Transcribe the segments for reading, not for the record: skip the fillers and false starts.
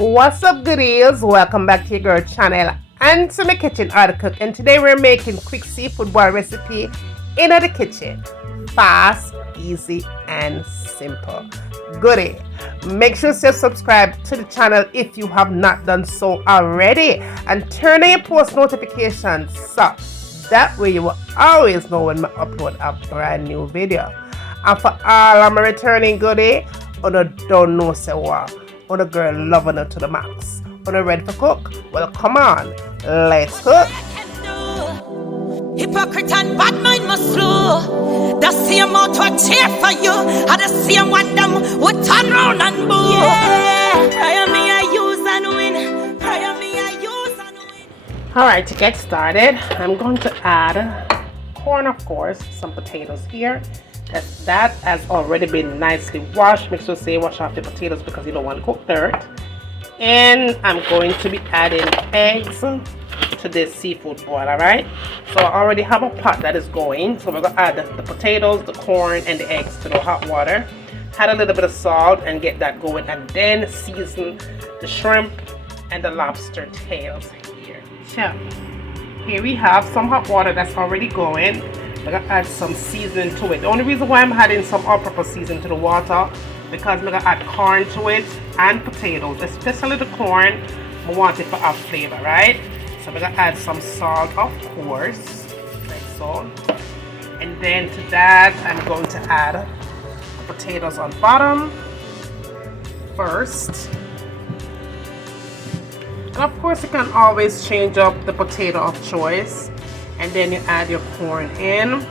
What's up, goodies? Welcome back to your girl channel and to my kitchen art cook. And today we're making quick seafood boil recipe in the kitchen. Fast, easy, and simple. Goodie. Make sure to subscribe to the channel if you have not done so already, and turn on your post notifications so that way you will always know when I upload a brand new video. And for all of my returning goodie, don't know say what. On a girl loving it to the max. On a ready for cook? Well, come on, let's cook. Hypocrite and bad mind must flow. The same out what cheer for you, and the same one them would turn round and boo. Yeah, prayer me I use and win. Prayer me I use and win. Alright, to get started, I'm going to add corn, of course, some potatoes here. That has already been nicely washed. Make sure to wash off the potatoes because you don't want to cook dirt. And I'm going to be adding eggs to this seafood boil. Alright, so I already have a pot that is going, so we're going to add the potatoes, the corn, and the eggs to the hot water. Add a little bit of salt and get that going, and then season the shrimp and the lobster tails here. So here we have some hot water that's already going. I'm going to add some seasoning to it. The only reason why I'm adding some all-purpose seasoning to the water because I'm going to add corn to it and potatoes, especially the corn. I want it for our flavor, right? So I'm going to add some salt, of course, like so. And then to that, I'm going to add the potatoes on bottom first. And of course, you can always change up the potato of choice. And then you add your corn in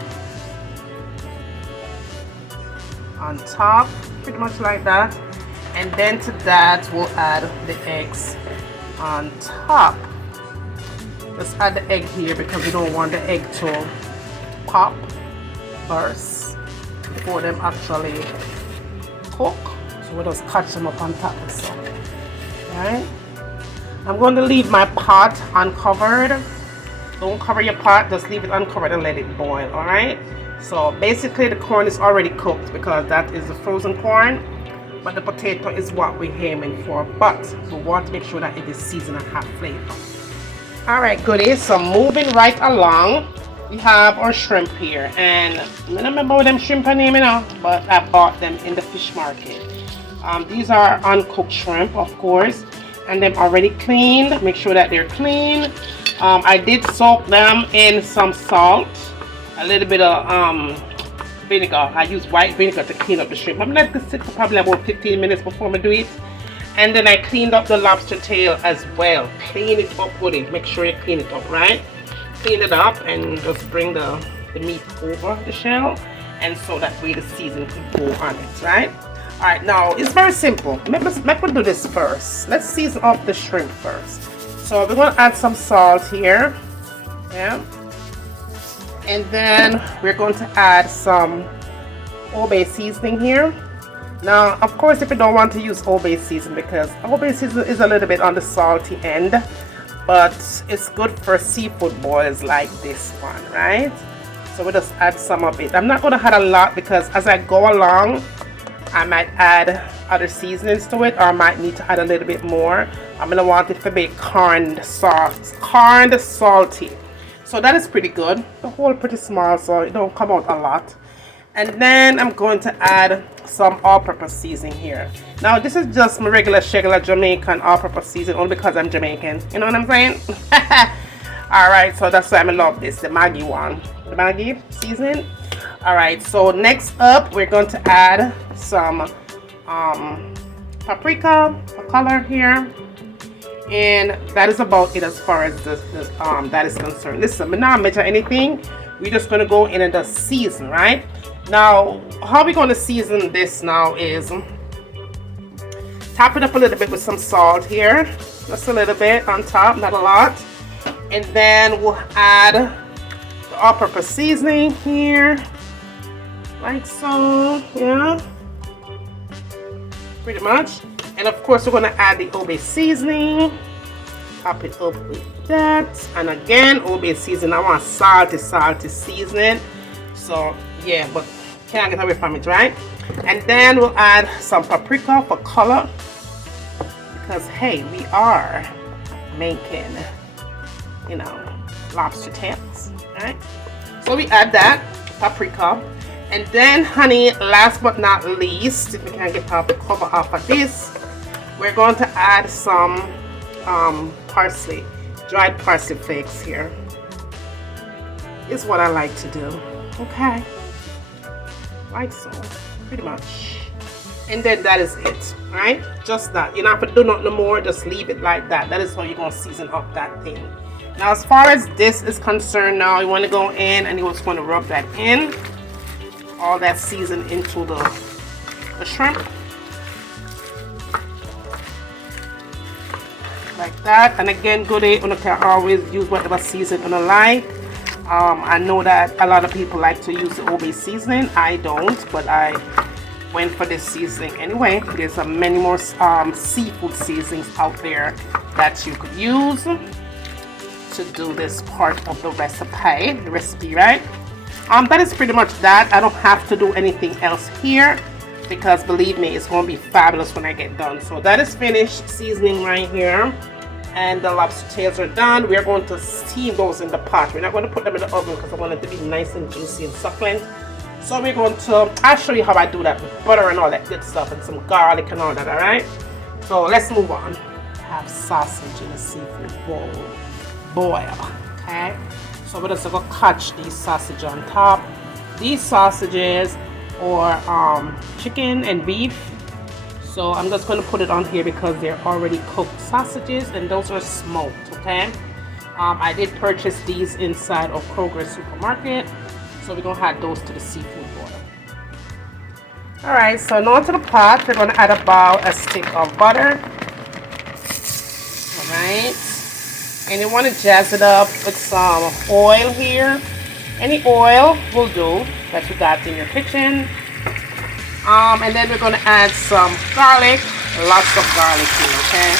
on top, pretty much like that. And then to that we'll add the eggs on top. Just add the egg here because we don't want the egg to pop, burst before them actually cook. So we'll just catch them up on top of so. Alright. I'm going to leave my pot uncovered. Don't cover your pot, just leave it uncovered and let it boil, alright? So basically the corn is already cooked because that is the frozen corn, but the potato is what we're aiming for. But we want to make sure that it is seasoned and have flavor. Alright, goodies, so moving right along, we have our shrimp here. And I don't remember what them shrimp are named, but I bought them in the fish market. These are uncooked shrimp, of course, and they're already cleaned. Make sure that they're clean. I did soak them in some salt, a little bit of vinegar. I use white vinegar to clean up the shrimp. I'm let this sit for probably about 15 minutes before I do it. And then I cleaned up the lobster tail as well. Clean it up with it. Make sure you clean it up, right? Clean it up and just bring the meat over the shell, and so that way the season could go on it, right? Alright, now it's very simple. Let me do this first. Let's season up the shrimp first. So we're going to add some salt here, yeah, and then we're going to add some Old Bay seasoning here. Now, of course, if you don't want to use Old Bay seasoning, because Old Bay seasoning is a little bit on the salty end, but it's good for seafood boils like this one, right? So we'll just add some of it. I'm not going to add a lot because as I go along, I might add other seasonings to it, or I might need to add a little bit more. I'm going to want it to be corned salty. So that is pretty good. The hole pretty small, so it don't come out a lot. And then I'm going to add some all-purpose seasoning here. Now this is just my regular Jamaican all-purpose seasoning, only because I'm Jamaican. You know what I'm saying? Alright, so that's why I love this, the Maggi one. The Maggi seasoning. Alright, so next up we're going to add some paprika for color here, and that is about it as far as that is concerned. Listen, we're not measure anything. We're just going to go in and just season, right? Now how we're going to season this now is tap it up a little bit with some salt here, just a little bit on top, not a lot, and then we'll add the all-purpose seasoning here like so, yeah, pretty much. And of course we're going to add the Old Bay seasoning, top it up with that, and again Old Bay seasoning. I want salty seasoning, so yeah, but can't get away from it, right? And then we'll add some paprika for color because hey, we are making, you know, lobster tails, right? So we add that paprika, and then honey, last but not least, if we can get the cover off of this, we're going to add some parsley, dried parsley flakes here. Is what I like to do, okay, like so, pretty much. And then that is it, right? Just that. You don't have to do nothing more, just leave it like that. That is how you're gonna season up that thing. Now as far as this is concerned, now you want to go in and you're just going to rub that in, all that season into the shrimp, like that. And again, goodie, you can always use whatever season you like. I know that a lot of people like to use the OB seasoning. I don't, but I went for this seasoning anyway. There's many more seafood seasonings out there that you could use to do this part of the recipe, right? That is pretty much that. I don't have to do anything else here because believe me, it's going to be fabulous when I get done. So that is finished seasoning right here, and the lobster tails are done. We are going to steam those in the pot. We're not going to put them in the oven because I want it to be nice and juicy and succulent. So we're going to, I'll show you how I do that with butter and all that good stuff and some garlic and all that, alright? So let's move on. Have sausage in a seafood boil, okay? So we're just going to catch these sausage on top. These sausages are chicken and beef. So I'm just going to put it on here because they're already cooked sausages and those are smoked, okay? I did purchase these inside of Kroger supermarket. So we're going to add those to the seafood boil. Alright, so now to the pot, we're going to add about a stick of butter. Alright. And you want to jazz it up with some oil here. Any oil will do that you got in your kitchen. And then we're going to add some garlic. Lots of garlic here, okay?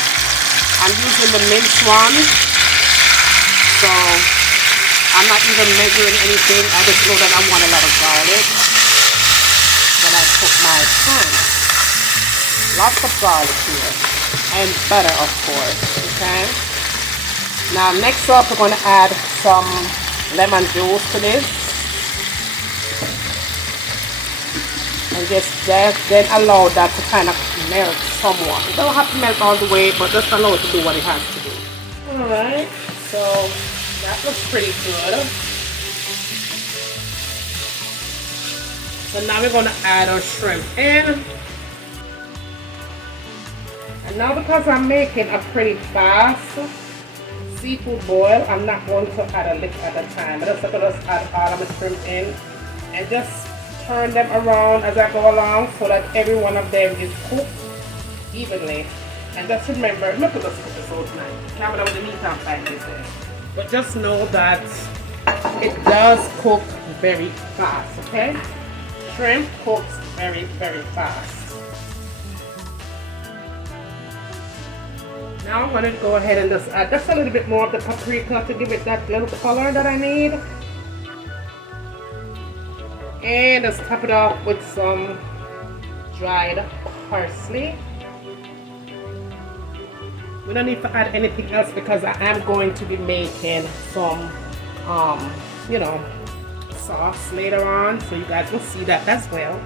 I'm using the minced one. So I'm not even measuring anything. I just know that I want a lot of garlic when I cook my shrimp. Lots of garlic here. And butter, of course. Okay. Now next up, we're going to add some lemon juice to this. And just then allow that to kind of melt somewhat. It don't have to melt all the way, but just allow it to do what it has to do. Alright, so that looks pretty good. So now we're going to add our shrimp in. And now because I'm making a pretty fast seafood boil, I'm not going to add a lick at a time. I'm just going to add all of the shrimp in and just turn them around as I go along so that every one of them is cooked evenly. And just remember, look at this cook this out nice. Now with the meat and fat is there. But just know that it does cook very fast, okay? Shrimp cooks very, very fast. Now I'm going to go ahead and just add just a little bit more of the paprika to give it that little color that I need. And just top it off with some dried parsley. We don't need to add anything else because I am going to be making some, you know, sauce later on. So you guys will see that as well.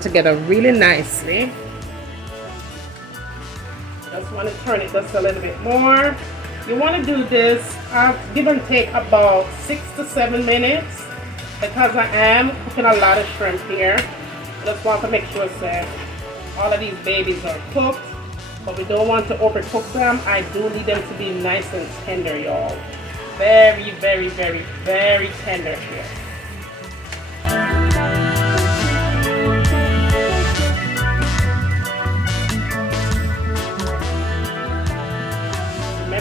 Together really nicely. Just want to turn it just a little bit more. You want to do this give and take about 6 to 7 minutes because I am cooking a lot of shrimp here. I just want to make sure that all of these babies are cooked, but we don't want to overcook them. I do need them to be nice and tender, y'all. Very, very, very, very tender here.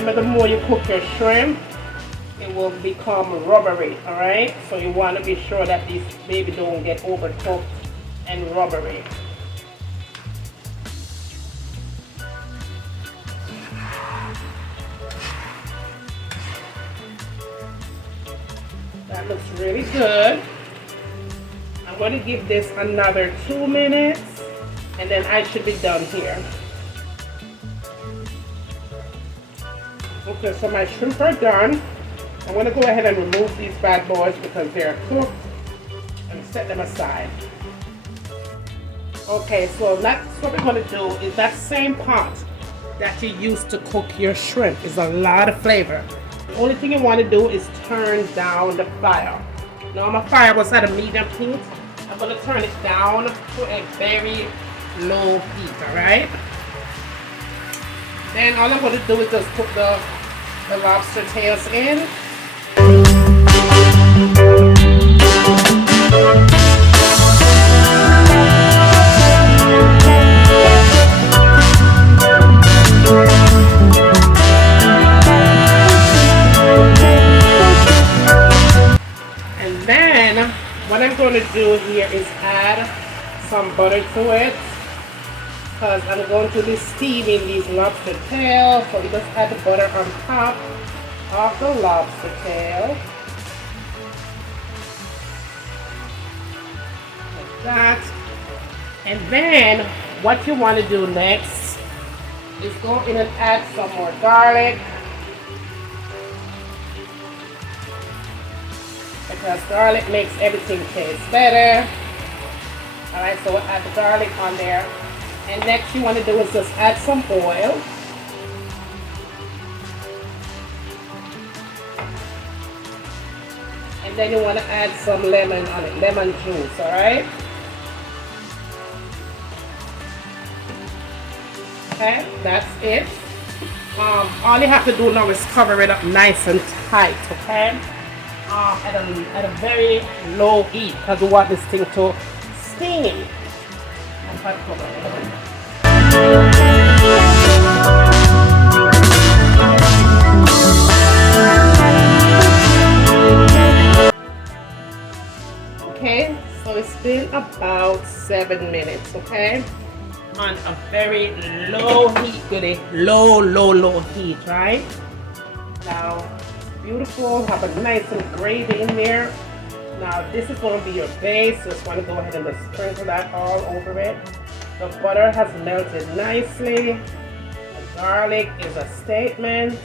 remember, the more you cook your shrimp, it will become rubbery, alright? So you want to be sure that these baby don't get overcooked and rubbery. That looks really good. I'm going to give this another 2 minutes and then I should be done here. Okay, so my shrimp are done. I'm going to go ahead and remove these bad boys because they're cooked and set them aside. Okay, so that's what we're going to do is that same pot that you used to cook your shrimp is a lot of flavor. The only thing you want to do is turn down the fire. Now my fire was at a medium heat. I'm going to turn it down to a very low heat, alright? Then all I'm going to do is just put the lobster tails in. And then what I'm going to do here is add some butter to it because I'm going to be steaming these lobster tails. So we just add the butter on top of the lobster tail. Like that. And then what you want to do next is go in and add some more garlic. Because garlic makes everything taste better. Alright, so we'll add the garlic on there. And next you want to do is just add some oil. And then you want to add some lemon on it, lemon juice, alright? Okay, that's it. All you have to do now is cover it up nice and tight, okay? At a very low heat because we want this thing to steam. Okay, so it's been about 7 minutes, okay? On a very low heat, goody, low heat, right? Now, beautiful, have a nice and gravy in there. Now this is going to be your base. Just want to go ahead and just sprinkle that all over it. The butter has melted nicely. The garlic is a statement.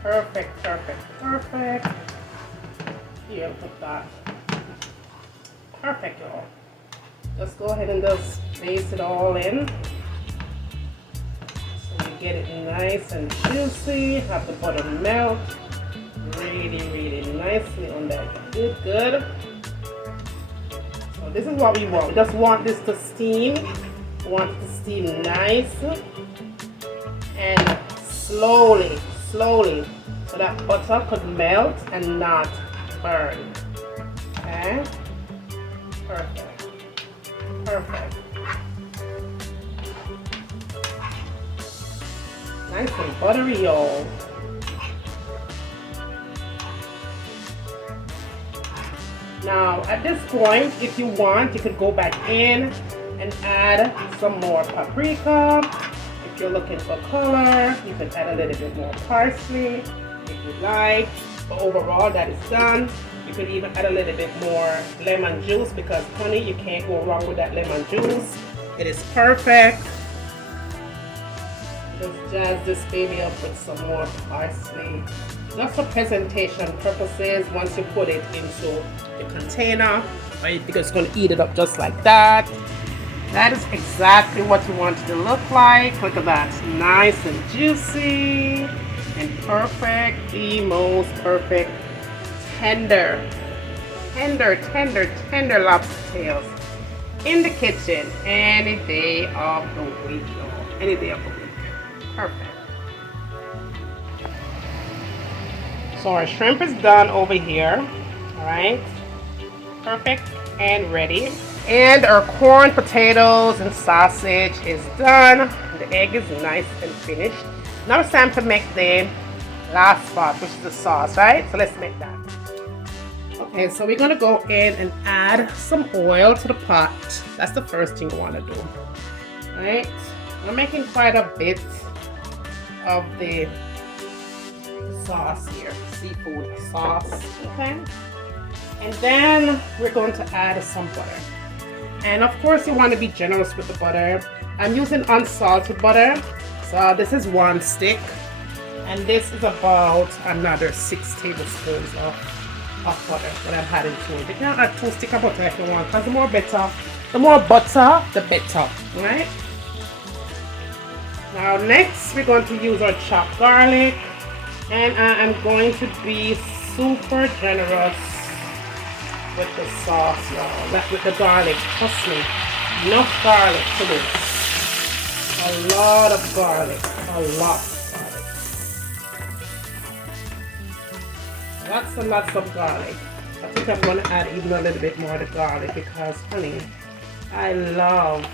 Perfect, perfect, perfect. Here, put that. Perfect, y'all. Just go ahead and just base it all in. So you get it nice and juicy. Have the butter melt really nicely on that. Good. So this is what we want. We just want this to steam. We want it to steam nice and slowly, so that butter could melt and not burn. Okay? Perfect. Nice and buttery, y'all. Now at this point, if you want, you could go back in and add some more paprika. If you're looking for color, you could add a little bit more parsley if you like. But overall, that is done. You could even add a little bit more lemon juice because, honey, you can't go wrong with that lemon juice. It is perfect. Just jazz this baby up with some more parsley. Just for presentation purposes, once you put it into the container, or you think it's going to eat it up just like that. That is exactly what you want it to look like. Look at that. Nice and juicy and perfect. The most perfect tender lobster tails in the kitchen any day of the week, y'all. Any day of the week. Perfect. So our shrimp is done over here. Alright. Perfect and ready. And our corn, potatoes, and sausage is done. The egg is nice and finished. Now it's time to make the last part, which is the sauce, right? So let's make that. Okay, so we're gonna go in and add some oil to the pot. That's the first thing you want to do. All right, I'm making quite a bit of the sauce here, seafood sauce. Okay, and then we're going to add some butter. And of course, you want to be generous with the butter. I'm using unsalted butter, so this is 1 stick, and this is about another 6 tablespoons of butter that I'm adding to it. You can add 2 sticks of butter if you want, because the more butter, the better, right? Now next, we're going to use our chopped garlic, and I am going to be super generous with the sauce, y'all. With the garlic, trust me, enough garlic to this. A lot of garlic, a lot of garlic. Lots and lots of garlic. I think I'm going to add even a little bit more of the garlic because, honey, I love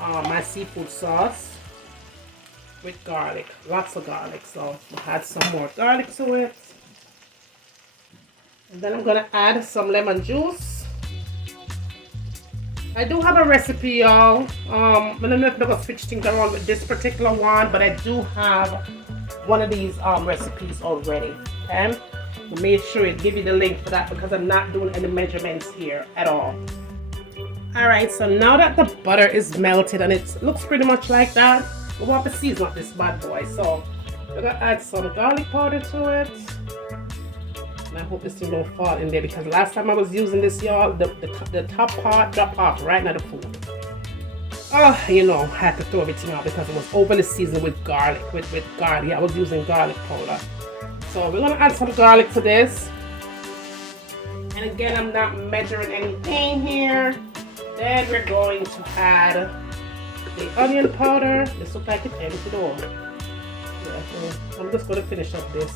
my seafood sauce with garlic. Lots of garlic. So I'll add some more garlic to it. And then I'm going to add some lemon juice. I do have a recipe, y'all. I don't know if I'm going to switch things around with this particular one, but I do have one of these recipes already. Okay? So make sure you give you the link for that because I'm not doing any measurements here at all. Alright, so now that the butter is melted and it looks pretty much like that, we want to season up this bad boy. So we're going to add some garlic powder to it. And I hope this thing don't fall in there because last time I was using this, y'all, the top part dropped off right now the food. Oh, you know, I had to throw everything out because it was overly seasoned with garlic. With garlic, I was using garlic powder. So we're gonna add some garlic to this. And again, I'm not measuring anything here. Then we're going to add the onion powder. This looks like it's empty though. Yeah, so I'm just gonna finish up this.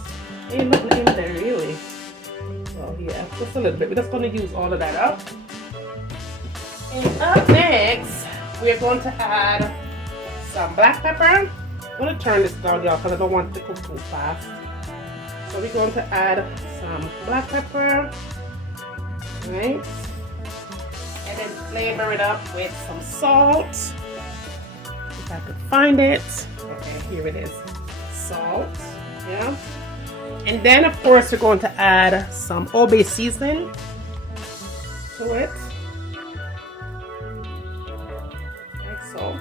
Ain't nothing in there really. So yeah, just a little bit. We're just going to use all of that up. And up next, we're going to add some black pepper. I'm going to turn this down, y'all, because I don't want it to cook too fast. So we're going to add some black pepper. Right? And then flavor it up with some salt. If I could find it. Okay, here it is. Salt. Yeah. And then, of course, we're going to add some Obe seasoning to it. Like so.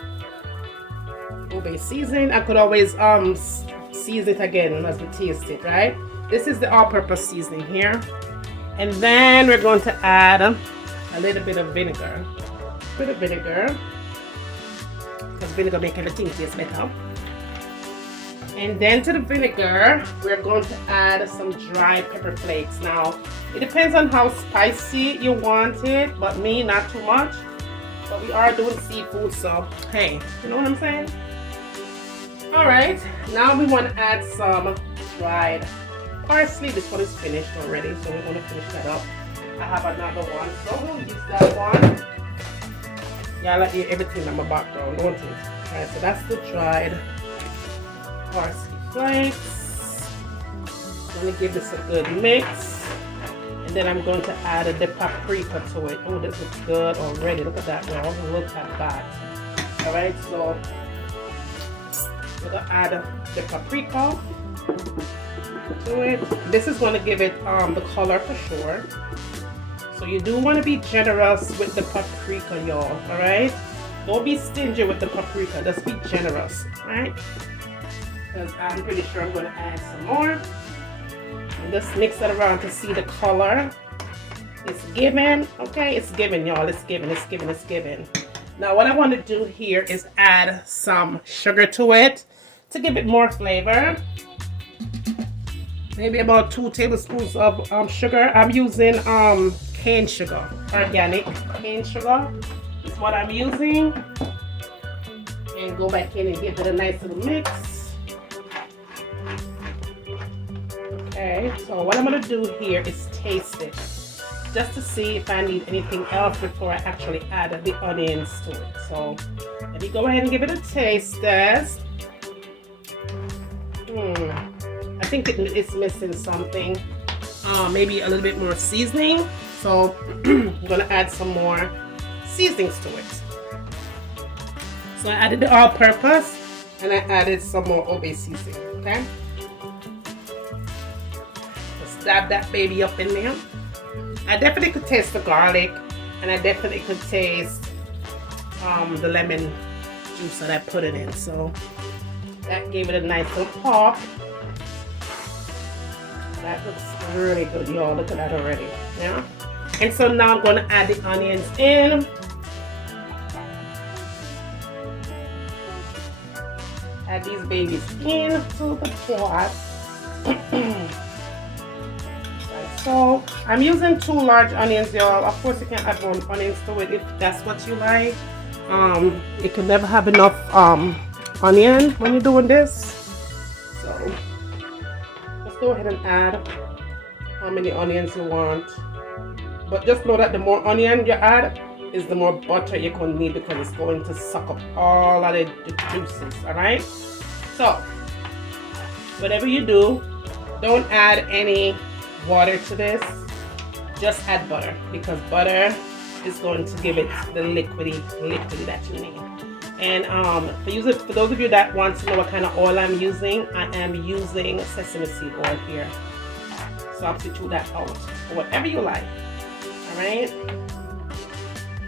Obe seasoning. I could always season it again as we taste it, right? This is the all-purpose seasoning here. And then we're going to add a little bit of vinegar. A bit of vinegar. Because vinegar makes everything taste better. And then to the vinegar, we're going to add some dried pepper flakes. Now, it depends on how spicy you want it, but me, not too much. But we are doing seafood, so hey, you know what I'm saying? Alright, now we want to add some dried parsley. This one is finished already, so we're going to finish that up. I have another one, so we'll use that one. Yeah, I like everything in my background, don't it? Alright, so that's the dried parsley flakes. I'm going to give this a good mix. And then I'm going to add the paprika to it. Oh, this looks good already. Look at that, y'all. Look at that. Alright, so we're going to add the paprika to it. This is going to give it the color for sure. So you do want to be generous with the paprika, y'all. Alright? Don't be stingy with the paprika. Just be generous. Alright? Because I'm pretty sure I'm going to add some more. And just mix it around to see the color. It's giving, okay? It's giving, y'all. It's giving, it's giving, it's giving. Now, what I want to do here is add some sugar to it to give it more flavor. Maybe about 2 tablespoons of sugar. I'm using cane sugar, organic cane sugar. Is what I'm using. And go back in and give it a nice little mix. Okay, so what I'm going to do here is taste it. Just to see if I need anything else before I actually add the onions to it. So let me go ahead and give it a taste test. I think it's missing something. Maybe a little bit more seasoning. So I'm gonna add some more seasonings to it. So I added the all-purpose and I added some more Obe seasoning. Okay. Just dab that baby up in there. I definitely could taste the garlic, and I definitely could taste the lemon juice that I put it in. So that gave it a nice little pop. That looks really good, y'all. Look at that already. Yeah. And so now I'm going to add the onions in. Add these babies into the pot. Like so. I'm using 2 large onions, y'all. Of course, you can add more onions to it if that's what you like. You can never have enough onion when you're doing this. So let's go ahead and add how many onions you want. But just know that the more onion you add is the more butter you're going to need, because it's going to suck up all of the juices, alright? So whatever you do, don't add any water to this. Just add butter, because butter is going to give it the liquidy that you need. And for those of you that want to know what kind of oil I'm using, I am using sesame seed oil here. Substitute that out for whatever you like. Alright?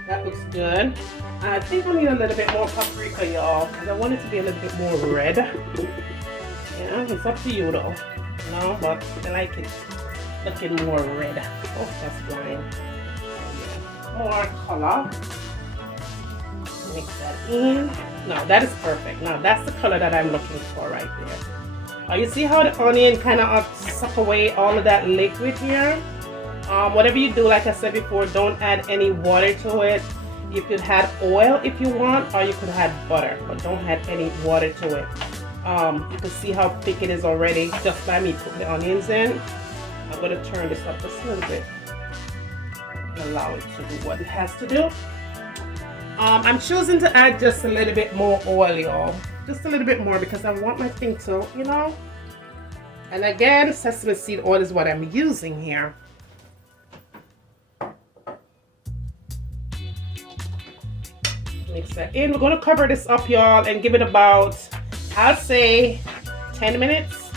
That looks good. I think we need a little bit more paprika, y'all, because I want it to be a little bit more red. Yeah, it's up to you though. No, but I like it looking more red. Oh, that's flying. More color. Mix that in. No, that is perfect. Now that's the color that I'm looking for right there. You see how the onion kind of suck away all of that liquid here? Whatever you do, like I said before, don't add any water to it. You could add oil if you want, or you could add butter, but don't add any water to it. You can see how thick it is already just by me putting the onions in. I'm going to turn this up just a little bit and allow it to do what it has to do. I'm choosing to add just a little bit more oil, y'all. Just a little bit more, because I want my thing to, you know. And again, sesame seed oil is what I'm using here. Mix that in. We're going to cover this up, y'all, and give it about, I'll say 10 minutes,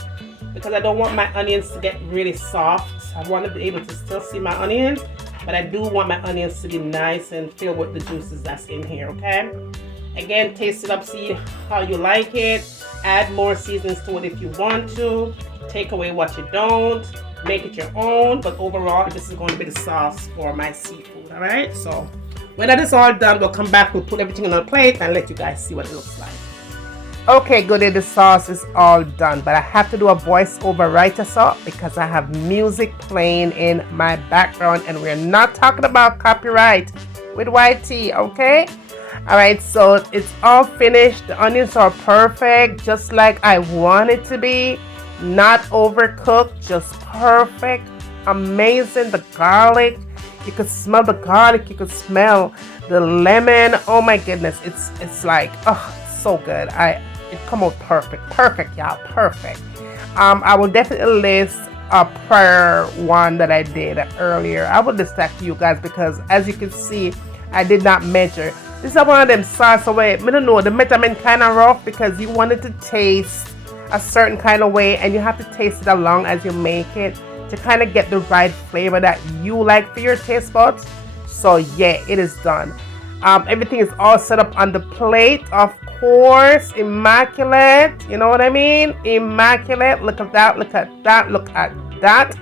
because I don't want my onions to get really soft. I want to be able to still see my onions, but I do want my onions to be nice and filled with the juices that's in here, okay? Again, taste it up, see how you like it. Add more seasonings to it if you want to. Take away what you don't. Make it your own, but overall, this is going to be the sauce for my seafood, all right? So when that is all done, we'll come back, we'll put everything on a plate and let you guys see what it looks like. Okay, goody, the sauce is all done, but I have to do a voiceover right us up because I have music playing in my background, and we're not talking about copyright with YT, okay? All right, so it's all finished. The onions are perfect, just like I want it to be. Not overcooked, just perfect. Amazing. The garlic, you could smell the garlic, you could smell the lemon. Oh my goodness, it's like, oh, so good. It come out perfect, y'all, perfect. I will definitely list a prior one that I did earlier. I will list that to you guys, because as you can see, I did not measure. This is one of them sauce away. I don't know, the measurement kind of rough, because you want it to taste a certain kind of way, and you have to taste it along as you make it to kind of get the right flavor that you like for your taste buds. So yeah, it is done. Everything is all set up on the plate, of course. Immaculate, you know what I mean? Immaculate. Look at that, look at that, look at that.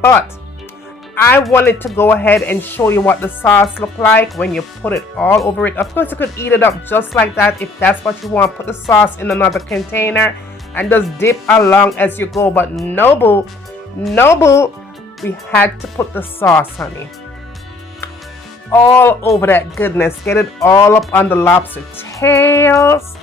But I wanted to go ahead and show you what the sauce look like when you put it all over it. Of course, you could eat it up just like that if that's what you want. Put the sauce in another container and just dip along as you go. But no boo, we had to put the sauce, honey, all over that goodness. Get it all up on the lobster tails.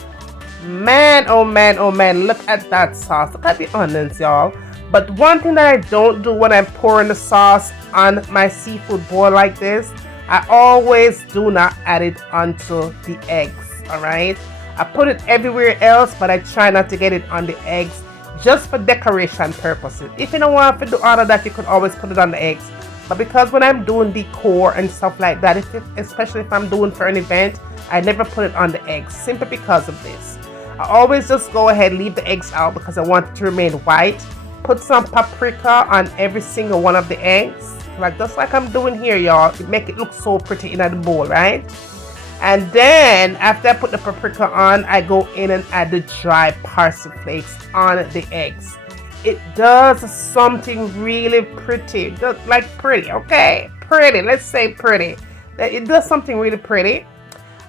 Man, oh man, oh man, look at that sauce. Look at the onions, y'all. But one thing that I don't do when I'm pouring the sauce on my seafood boil like this, I always do not add it onto the eggs, all right? I put it everywhere else, but I try not to get it on the eggs just for decoration purposes. If you don't want to do all of that, you could always put it on the eggs. But because when I'm doing decor and stuff like that, especially if I'm doing for an event, I never put it on the eggs simply because of this. I always just go ahead, leave the eggs out because I want it to remain white. Put some paprika on every single one of the eggs, like just like I'm doing here, y'all. It make it look so pretty in the bowl, right? And then after I put the paprika on, I go in and add the dry parsley flakes on the eggs. It does something really pretty, just like pretty, okay? Pretty, let's say pretty. It does something really pretty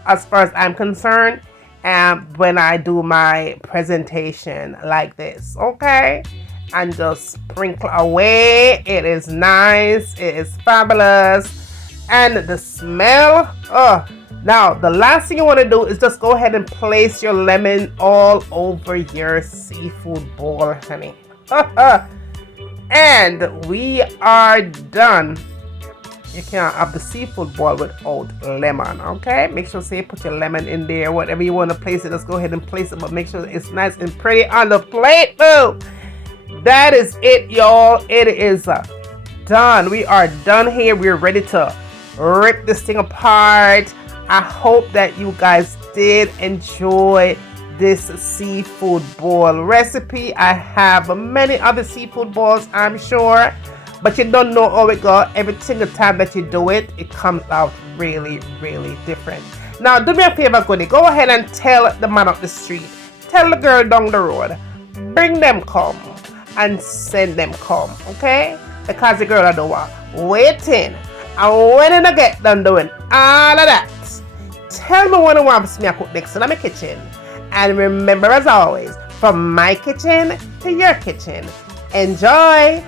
as far as I'm concerned, and when I do my presentation like this, okay? And just sprinkle away. It is nice, it is fabulous, and the smell, oh. Now, the last thing you want to do is just go ahead and place your lemon all over your seafood bowl, honey. And we are done. You can't have the seafood bowl without lemon, okay? Make sure you put your lemon in there, whatever you want to place it, just go ahead and place it, but make sure it's nice and pretty on the plate, boo. That is it, y'all. It is done. We are done here. We're ready to rip this thing apart. I hope that you guys did enjoy this seafood bowl recipe. I have many other seafood bowls, I'm sure, but you don't know how it goes. Every single time that you do it, it comes out really, really different. Now, do me a favor, goodie. Go ahead and tell the man up the street, tell the girl down the road, bring them come and send them come, okay? Because the girl are the one waiting. And when I get done doing all of that, tell me what you want me to cook next in my kitchen. And remember, as always, from my kitchen to your kitchen, enjoy.